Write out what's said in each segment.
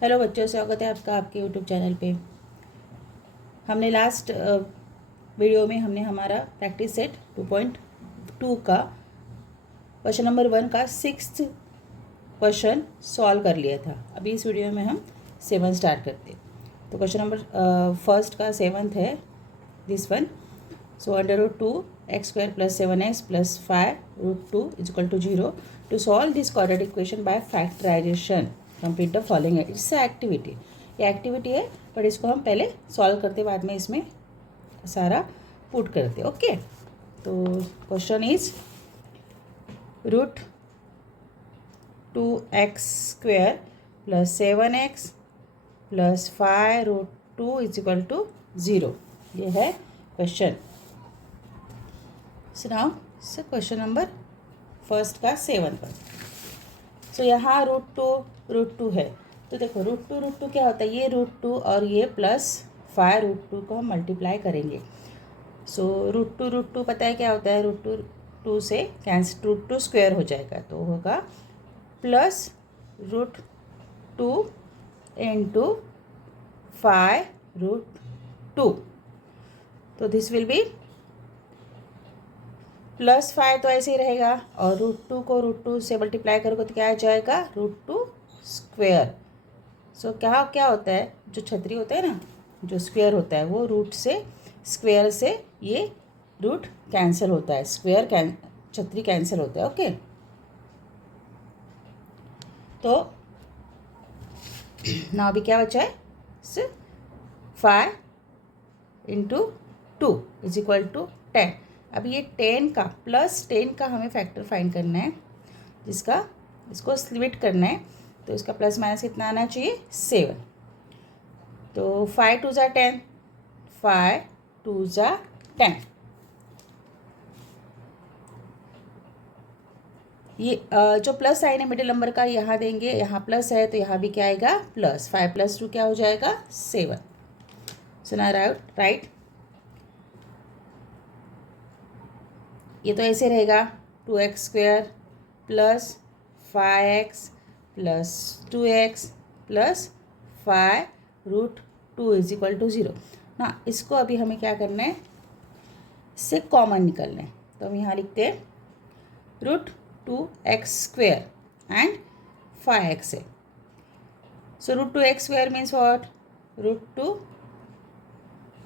Hello बच्चों, स्वागत है आपका आपके यूट्यूब चैनल पे। हमने लास्ट वीडियो में हमने हमारा प्रैक्टिस सेट 2.2 का क्वेश्चन नंबर 1 का 6th क्वेश्चन सॉल्व कर लिया था। अभी इस वीडियो में हम 7 स्टार्ट करते हैं। तो क्वेश्चन नंबर फर्स्ट का 7th है this one. So √2x² + 7x + 5√2 = 0 to solve this quadratic equation by factorisation complete the following. It's activity, ये एक्टिविटी है, बट इसको हम पहले सॉल्व करते बाद में इसमें सारा पुट करते। ओके, तो क्वेश्चन इज √2x² + 7x + 5√2 = 0। ये है question. So now question number first का 7 पर। सो यहाँ √2 है, तो देखो √2 क्या होता है, ये √2 और ये प्लस 5√2 को हम मल्टीप्लाई करेंगे। सो √2 पता है क्या होता है, √2 से कैंसिल, √2 स्क्वायर हो जाएगा तो होगा प्लस √2 इंटू 5√2। तो दिस विल बी +5 तो ऐसे ही रहेगा, और √2 को √2 से मल्टीप्लाई करोगे तो क्या आ जाएगा, √2 स्क्वेयर। सो क्या क्या होता है, जो छतरी होता है ना, जो स्क्वेयर होता है वो रूट से, स्क्वेयर से ये रूट कैंसिल होता है, स्क्वेयर छतरी कैंसिल होता है। ओके, तो ना अभी क्या बचा है, 5 × 2 = 10। अब ये 10 का प्लस 10 का हमें फैक्टर फाइंड करना है, जिसका इसको स्प्लिट करना है, तो इसका प्लस माइनस कितना आना चाहिए, 7। तो 5 2 ज़ा 10, 5 2 ज़ा 10। ये जो प्लस साइन है मिडिल नंबर का यहाँ देंगे, यहाँ प्लस है तो यहाँ भी क्या आएगा, प्लस। 5 + 2 क्या हो जाएगा, 7। सो ना राइट, ये तो ऐसे रहेगा 2x² + 5x + 2x + 5√2 = 0 ना। इसको अभी हमें क्या करना है, इससे कॉमन निकलना है, तो हम यहाँ लिखते हैं √2x² एंड 5x है। सो √2x² means what, √2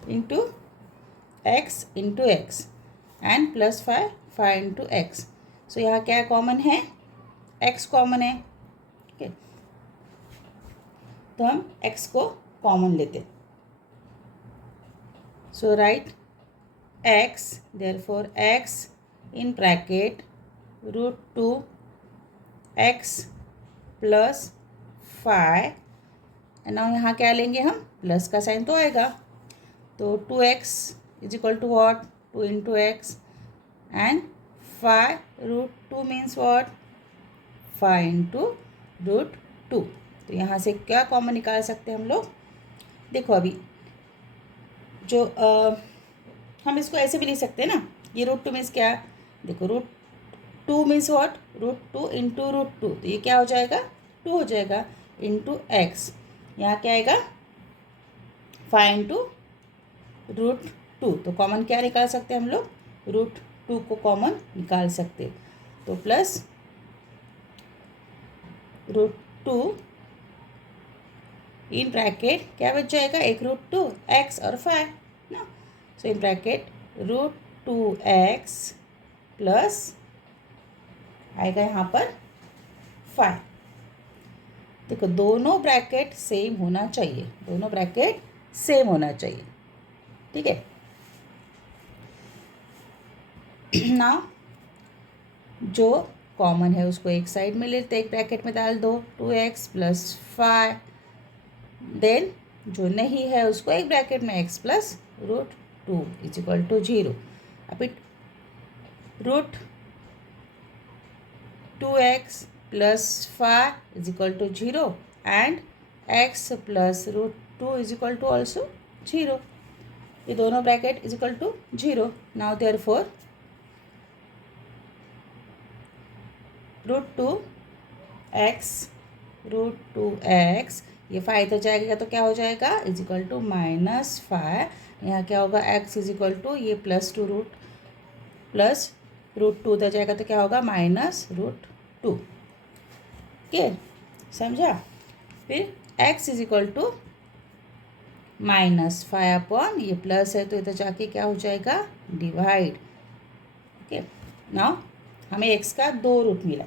× x × x and +5 5 × x। सो यहाँ क्या कॉमन है, x कॉमन है। ओके, तो हम x को कॉमन लेते। So write x, therefore x in bracket √2x + 5, and now यहाँ क्या लेंगे हम, प्लस का साइन तो आएगा, तो 2x = what, 2 × x and 5√2 means what, 5 × √2। तो यहाँ से क्या कॉमन निकाल सकते हैं हम लोग, देखो अभी जो हम इसको ऐसे भी लिख सकते हैं ना, ये √2 मीन्स क्या, देखो √2 मीन्स व्हाट, √2 × √2, तो ये क्या हो जाएगा, 2 हो जाएगा, इंटू x, यहाँ क्या आएगा, 5 × √2। तो कॉमन क्या निकाल सकते हैं हम लोग, √2 को कॉमन निकाल सकते, तो प्लस √2 इन ब्रैकेट क्या बच जाएगा, एक √2 x और 5 ना। सो इन ब्रैकेट √2x प्लस आएगा यहाँ पर 5। देखो दोनों ब्रैकेट सेम होना चाहिए, दोनों ब्रैकेट सेम होना चाहिए, ठीक है ना। जो कॉमन है उसको एक साइड में लेते, एक ब्रैकेट में डाल दो, 2x + 5, देन जो नहीं है उसको एक ब्रैकेट में x + √2 = 0। अब √2x + 5 = 0 एंड x + √2 = also 0। ये दोनों ब्रैकेट = 0। नाउ देयरफॉर √2x ये 5 इधर जाएगा तो क्या हो जाएगा, इज इक्वल टू -5। यहाँ क्या होगा, x इज इक्वल टू ये प्लस रूट टू उधर जाएगा तो क्या होगा, -√2। ओके, समझा। फिर x is equal to -5 upon ये प्लस है तो इधर जाके क्या हो जाएगा, डिवाइड। ओके, नाउ हमें x का 2 रूट मिला,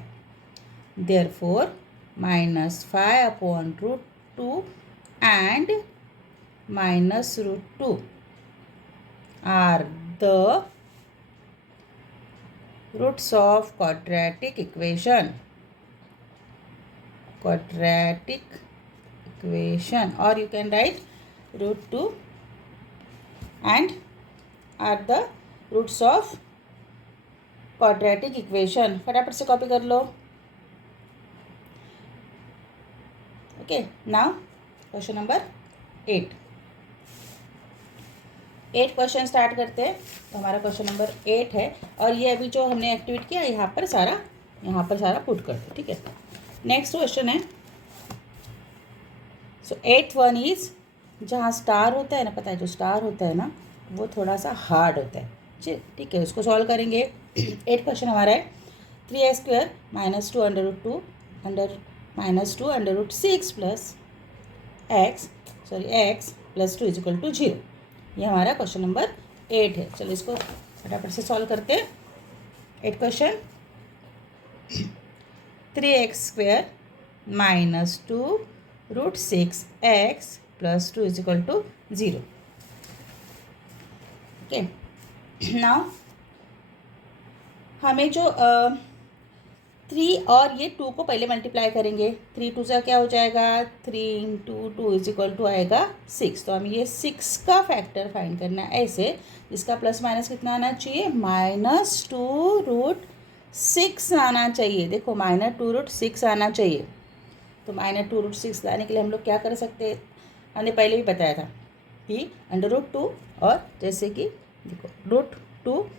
therefore -5 upon √2 and -√2 are the roots of quadratic equation or you can write √2 and are the roots of quadratic equation। फटाफट से कॉपी कर लो। Okay, now question number 8 question start करते हैं। तो हमारा क्वेश्चन नंबर 8 है और ये अभी जो हमने एक्टिवेट किया यहाँ पर सारा पुट कर दो, ठीक है। नेक्स्ट क्वेश्चन है, सो 8th वन इज, जहाँ स्टार होता है ना, पता है जो स्टार होता है ना वो थोड़ा सा हार्ड होता है, ठीक है। उसको सॉल्व करेंगे। 8 क्वेश्चन हमारा है 3x² -2 √2 plus x plus 2 is equal to 0। ये हमारा क्वेश्चन नंबर 8 है। चलो इसको फटाफट से सॉल्व करते हैं। 8 question, 3x² -2 √6x plus 2 is equal to 0। Okay, now हमें जो 3 और ये 2 को पहले मल्टीप्लाई करेंगे। 3 2 से क्या हो जाएगा, 3 × 2 इज इक्वल टू आएगा 6। तो हमें ये 6 का फैक्टर फाइंड करना है ऐसे, इसका प्लस माइनस कितना आना चाहिए, -2√6 आना चाहिए। देखो -2√6 आना चाहिए। तो -2√6 लाने के लिए हम लोग क्या कर सकते हैं, हमने पहले भी बताया था कि √2 और जैसे कि देखो √2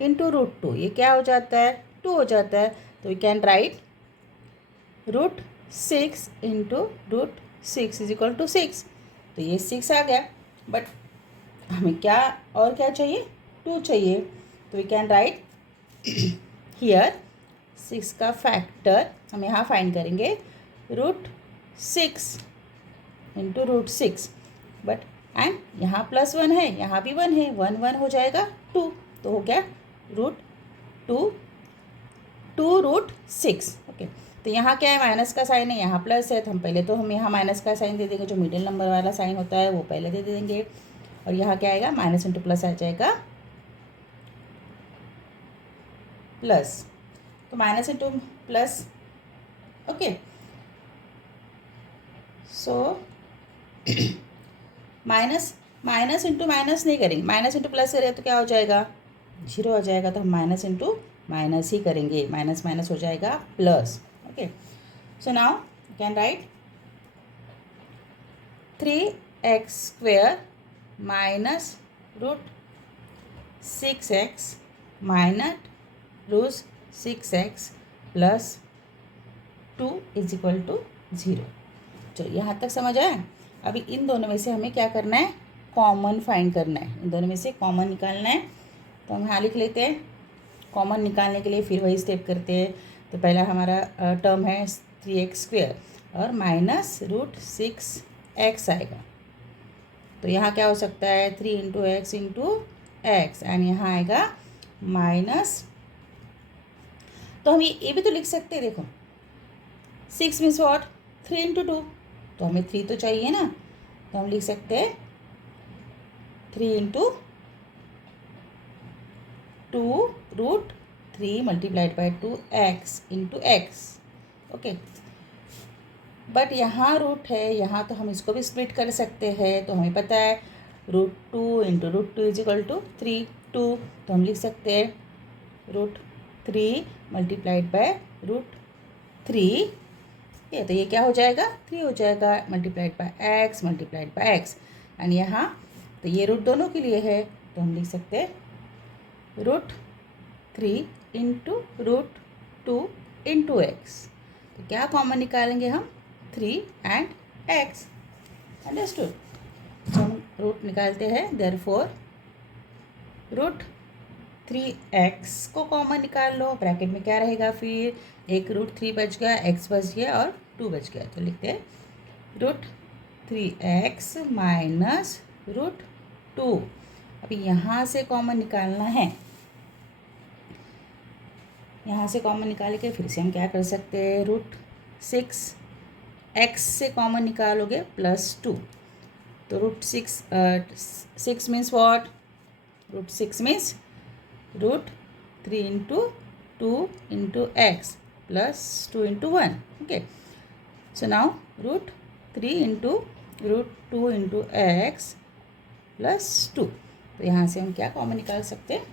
× √2 ये क्या हो जाता है, 2 हो जाता है। तो we can write √6 × √6 is equal to 6। तो ये 6 आ गया, बट हमें क्या चाहिए, 2 चाहिए। तो वी कैन राइट हियर 6 का फैक्टर हम यहाँ फाइंड करेंगे √6 × √6, बट एंड यहाँ +1 है, यहाँ भी 1 है, 1 1 हो जाएगा 2। तो हो गया √2√6। ओके, तो यहाँ क्या है, माइनस का साइन है, यहाँ प्लस है, तो हम यहाँ माइनस का साइन दे देंगे। जो मिडिल नंबर वाला साइन होता है वो पहले दे देंगे। और यहाँ क्या आएगा, माइनस इंटू प्लस आ जाएगा प्लस, तो minus into plus. Okay, so minus into minus नहीं करेंगे, माइनस इंटू प्लस करें तो क्या हो जाएगा, 0 हो जाएगा। तो हम माइनस इंटू माइनस ही करेंगे, माइनस माइनस हो जाएगा plus. Okay, so now you can write 3x² -√6x -√6x plus 2 is equal to 0। चलो यहाँ तक समझ आया। अभी इन दोनों में से हमें क्या करना है, कॉमन फाइंड करना है। इन दोनों में से कॉमन निकालना है। तो हम यहाँ लिख लेते हैं। कॉमन निकालने के लिए फिर वही स्टेप करते हैं। तो पहला हमारा टर्म है 3x² और -√6x आएगा। तो यहाँ क्या हो सकता है, 3 × x एंड यहाँ आएगा माइनस। तो हम ये भी तो लिख सकते हैं। देखो 6 मीन्स वॉट, 3 × 2, तो हमें 3 तो चाहिए ना। तो हम लिख सकते हैं 3 × 2√3 multiplied by 2x × x। Okay, but यहाँ रूट है, यहाँ तो हम इसको भी स्प्लिट कर सकते हैं। तो हमें पता है √2 × √2 इज इक्वल टू 3 2। तो हम लिख सकते हैं √3 मल्टीप्लाइड बाय √3। तो ये क्या हो जाएगा, 3 हो जाएगा, मल्टीप्लाइड बाय x एंड यहाँ तो ये रूट दोनों के लिए है। तो हम लिख सकते हैं √3 × √2 × x। तो क्या कॉमन निकालेंगे हम, 3 एंड एक्स। अंडरस्टूड। तो हम रूट निकालते हैं, देयरफॉर रूट 3x को कॉमन निकाल लो। ब्रैकेट में क्या रहेगा फिर, एक √3 बच गया, x बच गया और 2 बच गया। तो लिखते हैं √3x माइनस √2। अभी यहाँ से कॉमन निकालना है। यहाँ से कॉमन निकाल के फिर से हम क्या कर सकते हैं, √6x से कॉमन निकालोगे +2। तो √6 means what, √6 means √3 into 2 into x plus 2 into 1. Okay. So now √3 into √2 into x plus 2. तो यहाँ से हम क्या कॉमन निकाल सकते हैं,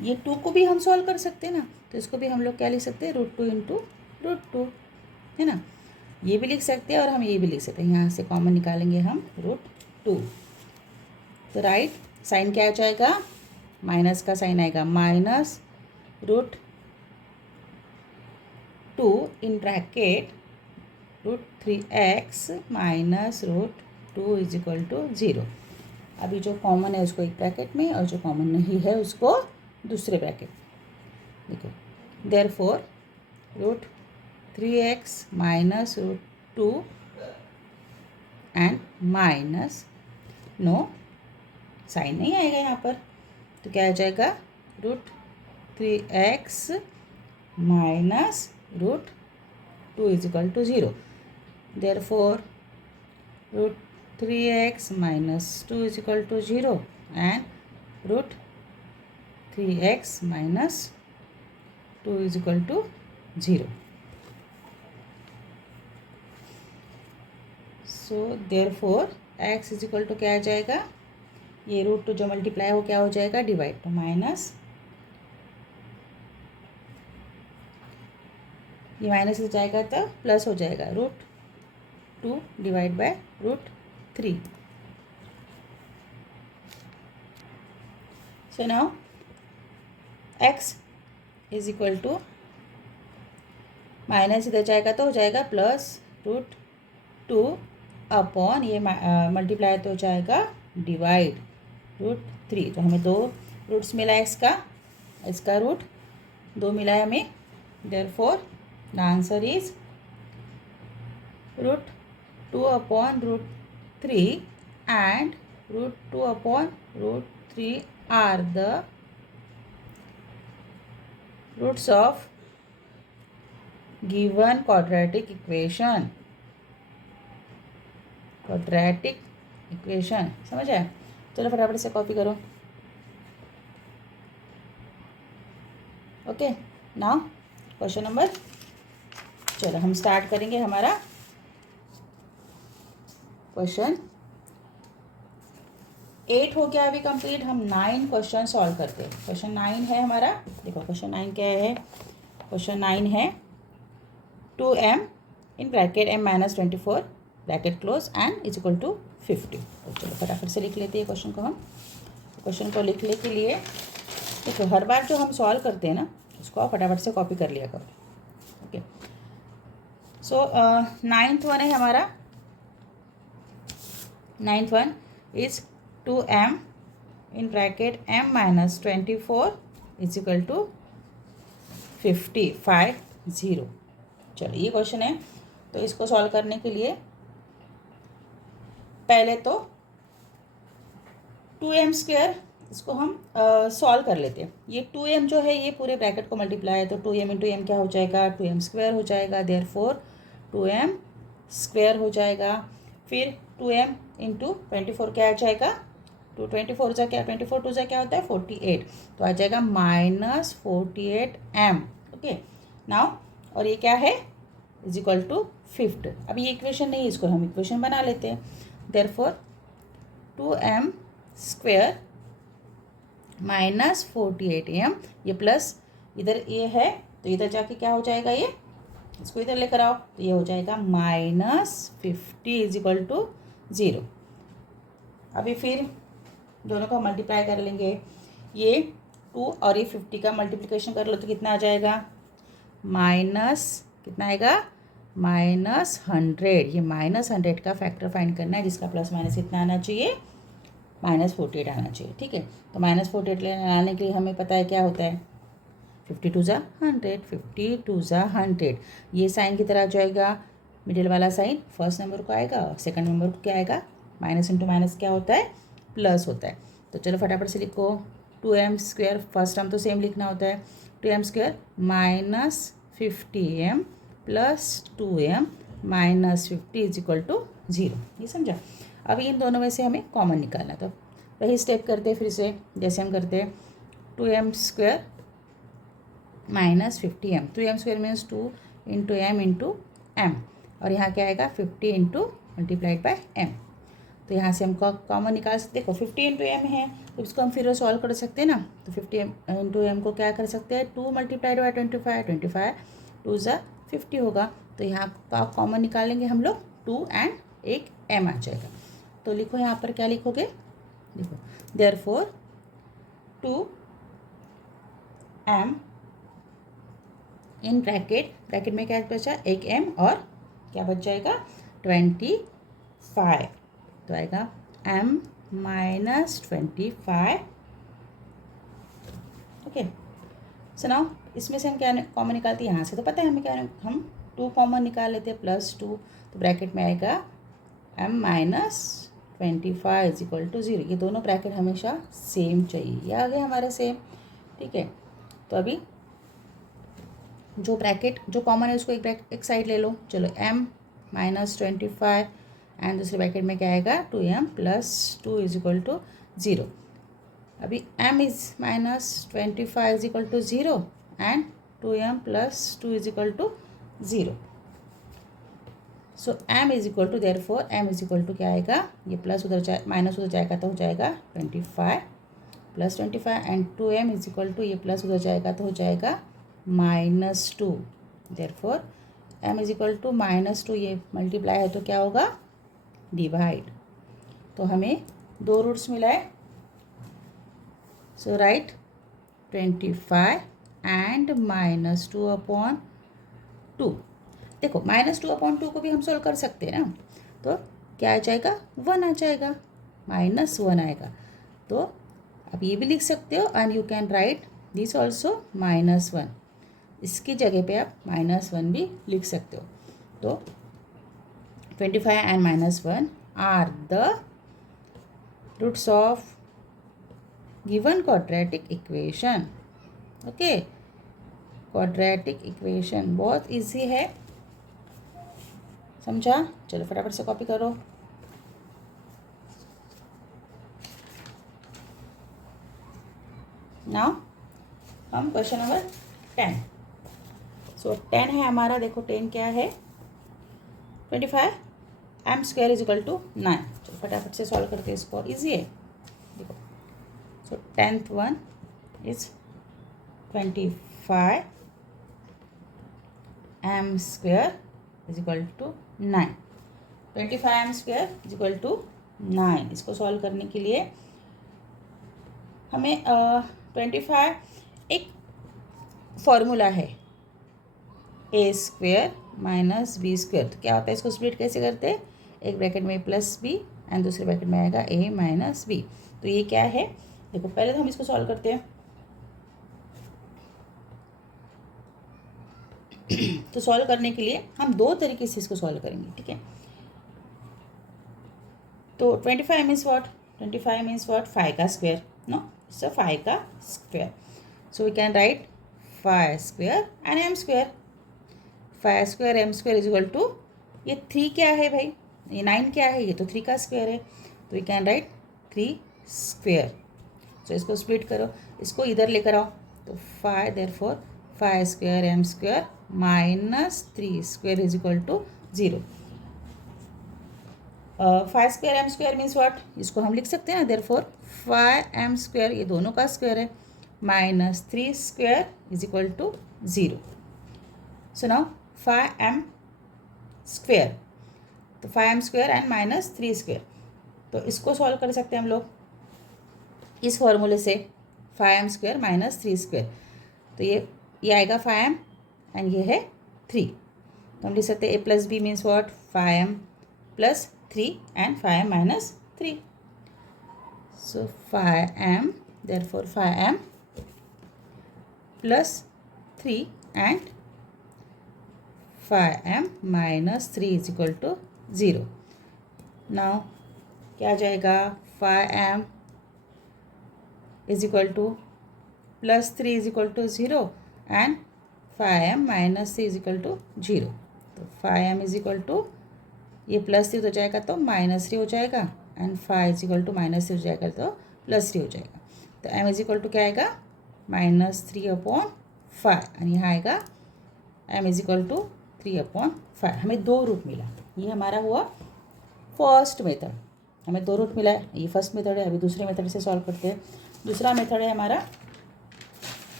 ये 2 को भी हम सॉल्व कर सकते हैं ना, तो इसको भी हम लोग क्या लिख सकते हैं, √2 into √2, है ना। ये भी लिख सकते हैं और हम ये भी लिख सकते हैं। यहाँ से कॉमन निकालेंगे हम √2। तो राइट साइन क्या आ जाएगा, माइनस का साइन आएगा, minus √2 in bracket √3x minus √2 is equal to 0। अभी जो कॉमन है उसको एक ब्रैकेट में और जो कॉमन नहीं है उसको दूसरे ब्रैकेट में। देखो, therefore √3x minus √2 and minus, no sign नहीं आएगा यहाँ पर, तो क्या आ जाएगा, √3x minus √2 is equal to 0। Therefore √3x minus 2 is equal to 0 and √3x minus 2 is equal to 0। So therefore x is equal to क्या आ जाएगा, ये √2 जो मल्टीप्लाई हो क्या हो जाएगा, डिवाइड, तो माइनस, ये माइनस हो जाएगा तो प्लस हो जाएगा, √2 divide by √3। So now x is equal to, minus इधर जाएगा तो हो जाएगा प्लस √2 अपॉन, ये मल्टीप्लाई तो हो जाएगा डिवाइड √3। तो हमें 2 रूट्स मिला है इसका रूट 2 मिला है हमें। Therefore the answer is √2 upon √3 and √2 upon √3 are the roots of given quadratic equation. Quadratic equation समझ आया। चलो फटाफट से कॉपी करो। ओके, नाउ क्वेश्चन नंबर, चलो हम स्टार्ट करेंगे हमारा क्वेश्चन 8 हो गया अभी कंप्लीट। हम 9 क्वेश्चन सॉल्व करते हैं। क्वेश्चन 9 है हमारा, देखो क्वेश्चन 9 क्या है, क्वेश्चन 9 है 2m in bracket m minus 24 bracket close and is equal to 50। तो चलो फटाफट से लिख लेते हैं क्वेश्चन को हम। क्वेश्चन को लिखने के लिए देखो, हर बार जो हम सॉल्व करते हैं ना उसको आप फटाफट से कॉपी कर लिया करो। ओके, सो 9th वन है हमारा, 9th one is 2m in bracket m minus 24 is equal to 50। चलो ये क्वेश्चन है, तो इसको सॉल्व करने के लिए पहले तो 2m², इसको हम सॉल्व कर लेते हैं। ये 2m जो है ये पूरे ब्रैकेट को मल्टीप्लाई है, तो 2m इंटू m क्या हो जाएगा, 2m² हो जाएगा। देयरफॉर 2m² हो जाएगा। फिर 2m इंटू 24 क्या आ जाएगा, 224 जा क्या, 24 2 जा क्या होता है 48, तो आ जाएगा -48m। ओके नाउ, और ये क्या है, इज इक्वल टू 50। अब ये इक्वेशन नहीं, इसको हम इक्वेशन बना लेते हैं। देयरफॉर 2m² माइनस 48m, ये प्लस इधर ये है तो इधर जाके क्या हो जाएगा, ये इसको इधर लेकर आओ तो ये हो जाएगा -50 इज इक्वल टू 0। अभी फिर दोनों को मल्टीप्लाई कर लेंगे, ये 2 और ये 50 का मल्टीप्लिकेशन कर लो तो कितना आ जाएगा, माइनस कितना आएगा -100, ये -100 का फैक्टर फाइंड करना है जिसका प्लस माइनस कितना आना चाहिए, -48 आना चाहिए। ठीक है, तो -48 लाने के लिए हमें पता है क्या होता है, 52 ज़ा 100, 52 ज़ा 100, ये साइन की तरह आ जाएगा, मिडिल वाला साइन फर्स्ट नंबर को आएगा और सेकंड नंबर को क्या आएगा, माइनस इंटू माइनस क्या होता है, प्लस होता है। तो चलो फटाफट से लिखो, 2m², फर्स्ट टर्म तो सेम लिखना होता है, 2m² -50m plus 2m -50 is equal to 0, ये समझा। अब इन दोनों में से हमें कॉमन निकालना, तो वही स्टेप करते हैं फिर से जैसे हम करते हैं, 2m² -50m, 2m² means 2 into M into M, और यहाँ क्या आएगा 50 इंटू मल्टीप्लाइड बाय एम। तो यहाँ से हम कॉमन निकाल सकते, देखो 50 इंटू एम है तो इसको हम फिर सॉल्व कर सकते हैं ना, तो 50 इंटू एम को क्या कर सकते हैं, 2 मल्टीप्लाइड बाय 25, 25 2 ज़ा 50 होगा, तो यहाँ का कॉमन निकालेंगे हम लोग 2 एंड एक एम आ जाएगा। तो लिखो यहाँ पर क्या लिखोगे, देखो देयरफॉर 2m इन ब्रैकेट में क्या बचा, एक m और क्या बच जाएगा 25, तो आएगा m -25। ओके, सो नाउ इसमें से हम क्या कॉमन निकालते हैं, यहाँ से तो पता है हमें क्या, हम 2 कॉमन निकाल लेते हैं +2, तो ब्रैकेट में आएगा m -25 इज इक्वल टू 0, ये दोनों ब्रैकेट हमेशा सेम चाहिए, ये आ गया हमारा सेम। ठीक है, तो अभी जो ब्रैकेट जो कॉमन है उसको एक साइड ले लो, चलो m -25 एंड दूसरे ब्रैकेट में क्या आएगा 2m + 2 इज इक्वल टू 0। अभी m is -25 is equal to 0 and 2m + 2 is equal to 0। So m is equal to, therefore m is equal to क्या आएगा, ये प्लस उधर जाए माइनस उधर जाएगा तो हो जाएगा 25 + 25 and 2m is equal to, ये प्लस उधर जाएगा तो हो जाएगा -2, therefore m is equal to -2, ये मल्टीप्लाई है तो क्या होगा, डिवाइड। तो हमें 2 रूट्स मिला है, सो राइट 25 एंड -2/2। देखो -2/2 को भी हम सोल्व कर सकते हैं ना, तो क्या आ जाएगा 1 आ जाएगा, -1 आएगा, तो आप ये भी लिख सकते हो and you can right this also -1, इसकी जगह पे आप -1 भी लिख सकते हो। तो 25 and -1 are the roots of given quadratic equation. Okay, quadratic equation बहुत इजी है, समझा। चलो फटाफट से कॉपी करो। नाउ हम क्वेश्चन नंबर 10, सो 10 है हमारा, देखो 10 क्या है, 25 m² इज इक्वल टू 9। चलो फटाफट से सॉल्व करते हैं इसको, इजी है, देखो। So 10th one is 25 m² is equal to 9, 25 m² is equal to 9। इसको सॉल्व करने के लिए हमें 25 एक फॉर्मूला है a² - b², तो क्या होता है, इसको स्प्लिट कैसे करते हैं, एक ब्रैकेट में +b एंड दूसरे ब्रैकेट में आएगा a - b। तो ये क्या है, देखो पहले तो हम इसको सॉल्व करते हैं। तो सॉल्व करने के लिए हम 2 तरीके से इसको सॉल्व करेंगे, ठीक है। तो 25 मीन्स व्हाट, 25 मीन्स व्हाट, 5 का स्क्वायर, नो, सो 5 का square, so we can write 5² and m², 5² m² is equal to, ये 3 क्या है भाई, ये 9 क्या है, ये तो 3 का स्क्वायर है, तो वी कैन राइट 3²। सो इसको स्प्लिट करो, इसको इधर लेकर आओ, तो 5, therefore 5² m² -3² is equal to 0। 5² m² means what, इसको हम लिख सकते हैं ना, देयरफॉर 5m², ये दोनों का स्क्वायर है, -3² is equal to 0। So now 5m², तो 5m² एंड -3², तो इसको सॉल्व कर सकते हैं हम लोग इस फॉर्मूले से, 5m² -3², तो ये आएगा 5m एंड ये है 3, तो हम लिख सकते हैं a plus B means what 5m plus 3 and 5m minus 3. So 5m, therefore 5m plus 3 and 5m minus 3 is equal to 0. Now क्या आ जाएगा 5m is equal to plus 3 is equal to 0 and 5m minus 3 is equal to 0. तो 5m is equal to ये plus 3 हो जाएगा तो minus 3 हो जाएगा and 5 is equal to minus 3 हो जाएगा तो प्लस 3 हो जाएगा. तो m इज इक्वल टू क्या आएगा -3/5 एंड यहाँ आएगा m इज इक्वल टू 3/5. हमें 2 रूट मिला. ये हमारा हुआ फर्स्ट मेथड. हमें 2 रूट मिला है. ये फर्स्ट मेथड है. अभी दूसरे मेथड से सॉल्व करते हैं. दूसरा मेथड है हमारा,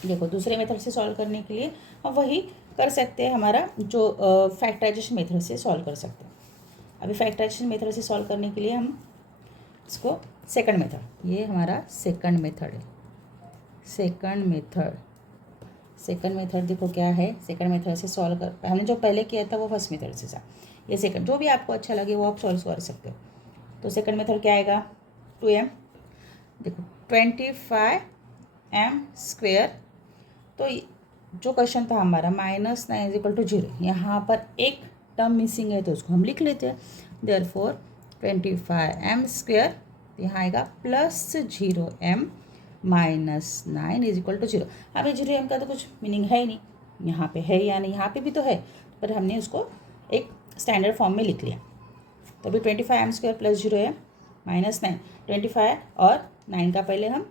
देखो दूसरे मेथड से सॉल्व करने के लिए हम वही कर सकते हैं हमारा जो फैक्टराइजेशन मेथड से सॉल्व कर सकते हैं. अभी फैक्टराइजेशन मेथड से सॉल्व करने के लिए हम इसको सेकंड मेथड, ये हमारा सेकंड मेथड है. सेकंड मेथड देखो क्या है. सेकंड मेथड से सॉल्व कर, हमने जो पहले किया था वो फर्स्ट मेथड से था. ये सेकंड, जो भी आपको अच्छा लगे वो आप सॉल्व कर सकते हो. तो सेकंड मेथड क्या आएगा 2m. देखो 25m². तो जो क्वेश्चन था हमारा -9 इज इक्वल टू 0, यहाँ पर एक टर्म मिसिंग है तो उसको हम लिख लेते हैं. देयरफॉर 25m², यहाँ आएगा plus 0m minus 9 is equal to 0. अभी 0m का तो कुछ मीनिंग है ही नहीं. यहाँ पे है या नहीं, यहाँ पे भी तो है, पर हमने उसको एक स्टैंडर्ड फॉर्म में लिख लिया. तो अभी 25m² प्लस 0m माइनस 9, 25 और 9 का पहले हम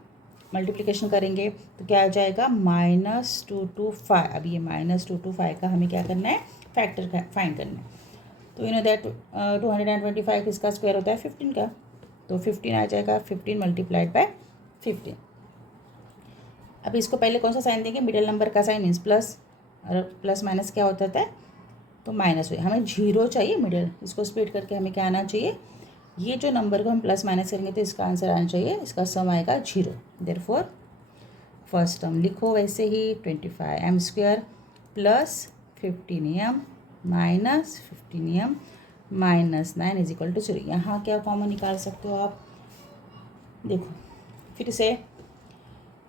मल्टीप्लिकेशन करेंगे तो क्या आ जाएगा -225. अब ये -225 का हमें क्या करना है, फैक्टर फाइंड करना है. तो यू नो दैट 225 इसका स्क्वायर होता है 15 का. तो 15 आ जाएगा, 15 मल्टीप्लाइड बाय 15. अब इसको पहले कौन सा साइन देंगे, मिडिल नंबर का साइन मीन्स प्लस, और प्लस माइनस क्या होता है तो माइनस. हुई हमें 0 चाहिए मिडिल. इसको स्प्लिट करके हमें क्या आना चाहिए, ये जो नंबर को हम प्लस माइनस करेंगे तो इसका आंसर आना चाहिए, इसका सम आएगा 0. देयरफॉर फर्स्ट टर्म लिखो वैसे ही 25m² plus 15m minus 15m minus 9 is equal to 0. यहाँ क्या कॉमन निकाल सकते हो आप, देखो फिर से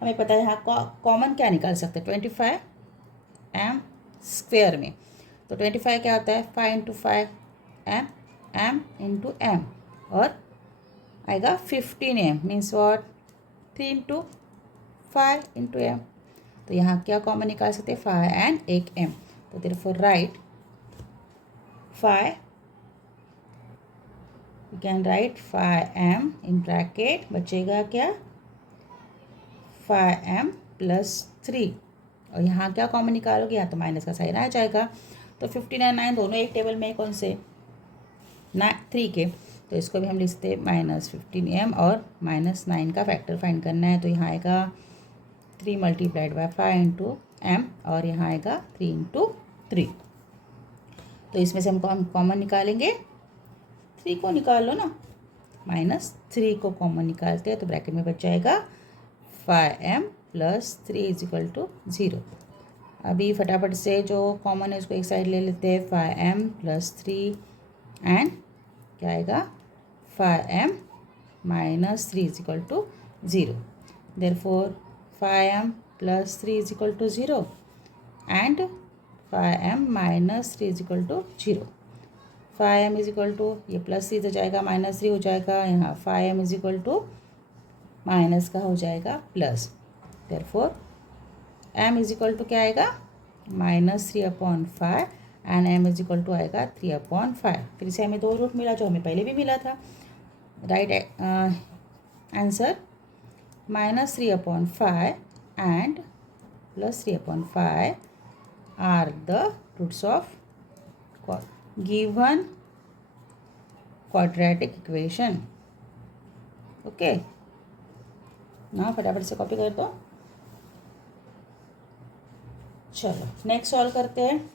हमें पता है यहाँ कॉमन क्या निकाल सकते हैं 25m² में. तो 25 क्या होता है 5 इंटू 5 m इंटू m और आएगा 15m means what 3 into 5 into m. तो यहाँ क्या कॉमन निकाल सकते हैं 5 एंड एक m. तो therefore right 5, you can right 5m in bracket, बचेगा क्या 5m प्लस 3. और यहाँ क्या कॉमन निकालोगे, यहाँ तो माइनस का साइन आ जाएगा. तो 15 और 9 दोनों एक टेबल में, कौन से 3 के. तो इसको भी हम लिख सकते हैं -15m और -9 का फैक्टर फाइंड करना है. तो यहाँ आएगा 3 मल्टीप्लाइड बाय 5 इंटू m और यहाँ आएगा 3 इंटू 3. तो इसमें से हम कॉमन निकालेंगे, 3 को निकाल लो ना, -3 को कॉमन निकालते हैं तो ब्रैकेट में बच जाएगा 5m plus 3 is equal to 0. अभी फटाफट से जो कॉमन है उसको एक साइड ले लेते हैं, 5m प्लस 3 एंड क्या आएगा 5m minus 3 is equal to 0. Therefore 5m plus 3 is equal to 0 and 5m minus 3 is equal to 0. 5m is equal to, ये प्लस 3 हो जाएगा माइनस 3 हो जाएगा, यहाँ 5m is equal to minus का हो जाएगा plus. Therefore m is equal to क्या आएगा -3/5 and m is equal to आएगा 3/5. फिर से हमें 2 रूट मिला जो हमें पहले भी मिला था. Right answer -3/5 and plus 3/5 are the roots of given quadratic equation. Okay, ना फटाफट से कॉपी कर दो. चलो नेक्स्ट सॉल्व करते हैं.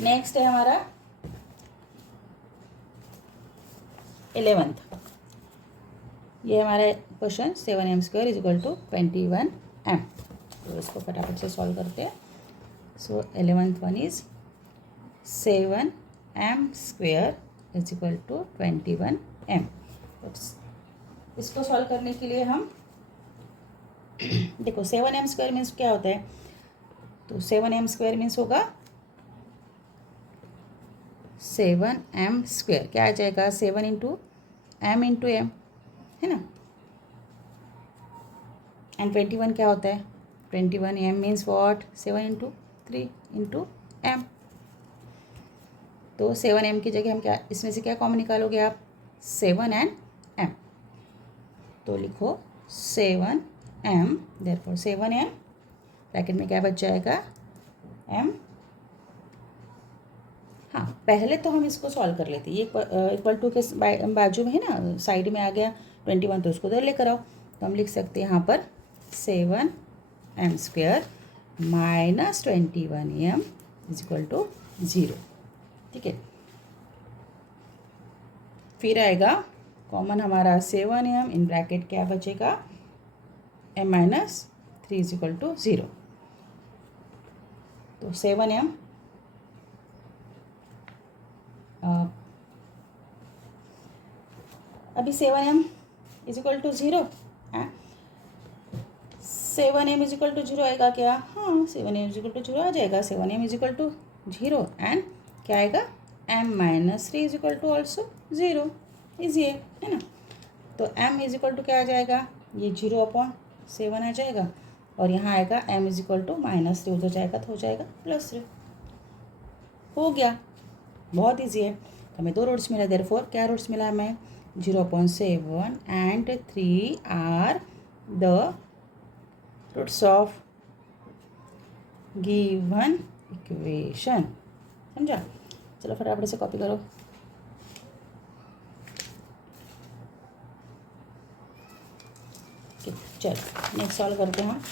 नेक्स्ट है हमारा 11th. ये हमारा question 7m² is equal to 21m. तो इसको फटाफट से सॉल्व करते हैं. So 11th one is 7m² is equal to 21m। इसको सॉल्व करने के लिए हम देखो 7m² मीन्स क्या होता है, तो 7m² मीन्स होगा 7m², क्या आ जाएगा 7 इंटू m है ना। एंड 21 क्या होता है, 21m means what 7 into 3 into m। तो 7m की जगह हम क्या, इसमें से क्या कॉमन निकालोगे आप, 7 एंड m। तो लिखो 7m, देयरफॉर 7m ब्रैकेट में क्या बच जाएगा m। हाँ, पहले तो हम इसको सॉल्व कर लेते, ये इक्वल टू के बाजू में है ना, साइड में आ गया 21, तो उसको उधर लेकर आओ। तो हम लिख सकते हैं यहाँ पर 7m² minus 21m is equal to 0। ठीक है, फिर आएगा कॉमन हमारा 7m, इन ब्रैकेट क्या बचेगा m minus 3 is equal to 0। तो 7m अभी 7m is equal to 0, 7m is equal to 0 आएगा क्या, हाँ 7m इज इक्वल टू 0 आ जाएगा। 7m is equal to 0 and क्या आएगा m minus 3 is equal to also 0, easy है ना। तो m इज इक्वल टू क्या आ जाएगा, ये 0/7 आ जाएगा, और यहाँ आएगा m is equal to minus 3, उधर जाएगा तो हो जाएगा +3। हो गया, बहुत ईजी है। तो हमें 2 रूट्स मिला, देयरफॉर क्या रूट्स मिला हमें, 0.7 and 3 are the roots of given equation. समझा, चलो फटाफट से कॉपी करो। चलो नेक्स्ट सॉल्व करते हैं।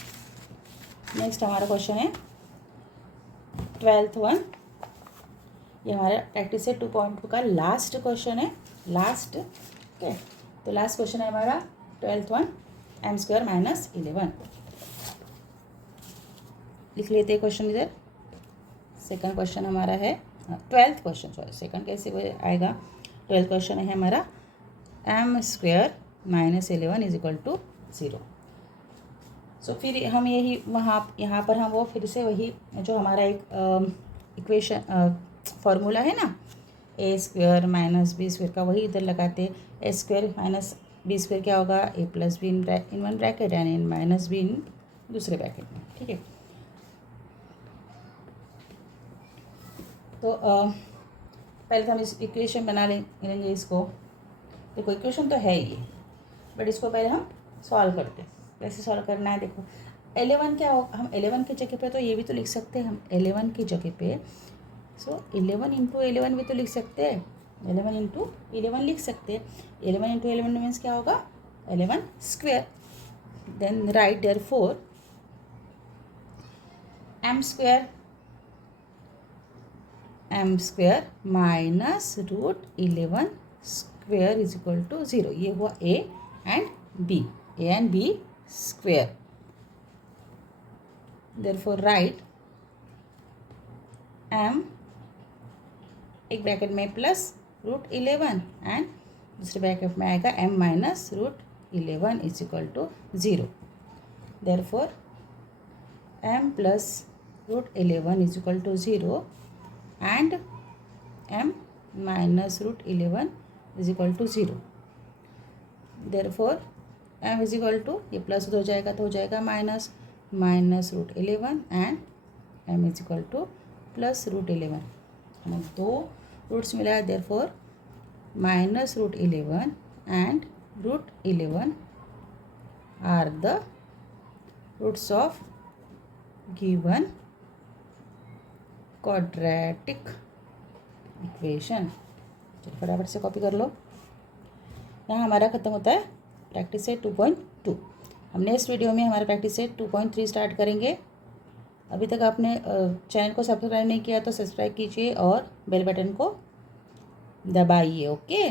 नेक्स्ट हमारा क्वेश्चन है 12th वन, ये हमारा प्रैक्टिस है 2.2 का लास्ट क्वेश्चन है, लास्ट। ओके, तो लास्ट क्वेश्चन है हमारा 12th वन, m² माइनस 11। लिख लेते हैं क्वेश्चन इधर। सेकंड क्वेश्चन हमारा है 12th क्वेश्चन, सॉरी सेकंड कैसे आएगा, 12th क्वेश्चन है हमारा m² minus 11 is equal to 0। So फिर हम यही यहाँ पर हम वो फिर से वही जो हमारा एक इक्वेशन फॉर्मूला है ना, a² माइनस b² का, वही इधर लगाते। a² माइनस b² क्या होगा, a plus be in one bracket and in minus be in दूसरे ब्रैकेट में। ठीक है, तो पहले तो हम इस इक्वेशन बना लेंगे इसको। देखो इक्वेशन तो है ये, बट इसको पहले हम सॉल्व करते हैं। कैसे सॉल्व करना है, देखो 11 क्या हो, हम 11 की जगह पे तो ये भी तो लिख सकते हैं हम 11 की जगह पे, सो 11 इंटू 11 भी तो लिख सकते हैं, 11 इंटू 11 लिख सकते हैं। 11 इंटू 11 मीन्स क्या होगा 11²। Then write therefore m² minus √11² is equal to 0। ये हुआ a and b square. Therefore write m एक ब्रैकेट में प्लस √11 एंड दूसरे ब्रैकेट में आएगा m minus √11 is equal to 0। Therefore m plus √11 is equal to 0 and m minus √11 is equal to 0। Therefore m is equal to, ये plus हो जाएगा तो हो जाएगा minus √11 and m is equal to plus √11। हमें 2 roots मिला है, therefore minus √11 and √11 are the roots of given quadratic equation. चलो फटाफट से कॉपी कर लो। यहाँ हमारा ख़त्म होता है प्रैक्टिस सेट 2.2। हम नेक्स्ट वीडियो में हमारा प्रैक्टिस सेट 2.3 स्टार्ट करेंगे। अभी तक आपने चैनल को सब्सक्राइब नहीं किया तो सब्सक्राइब कीजिए और बेल बटन को दबाइए। ओके।